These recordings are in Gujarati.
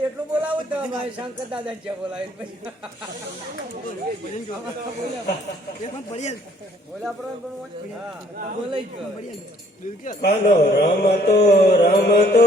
એટલું બોલાવો તો શંકર દાદા છે બોલાવી રમતો રમતો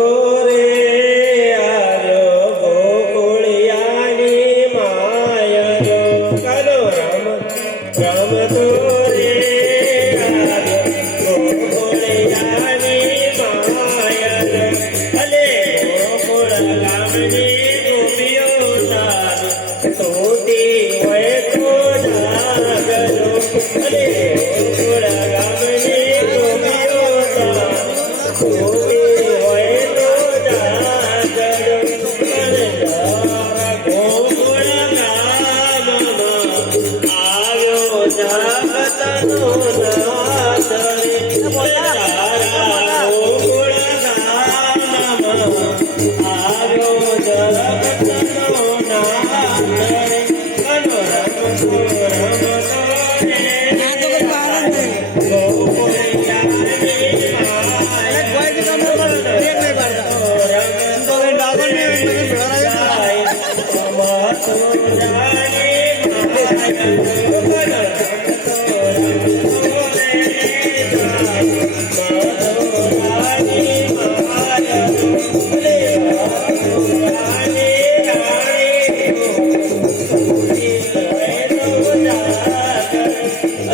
Thank know.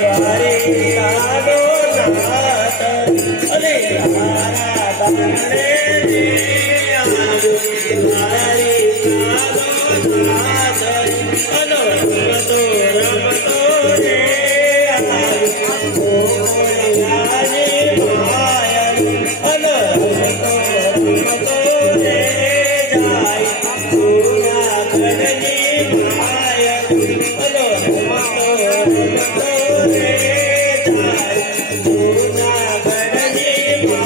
સ્વરે કાદો નાત અલે મારા બારણે આદુની મારી કાદો નાત અલો રમતો રમતો રે Oh,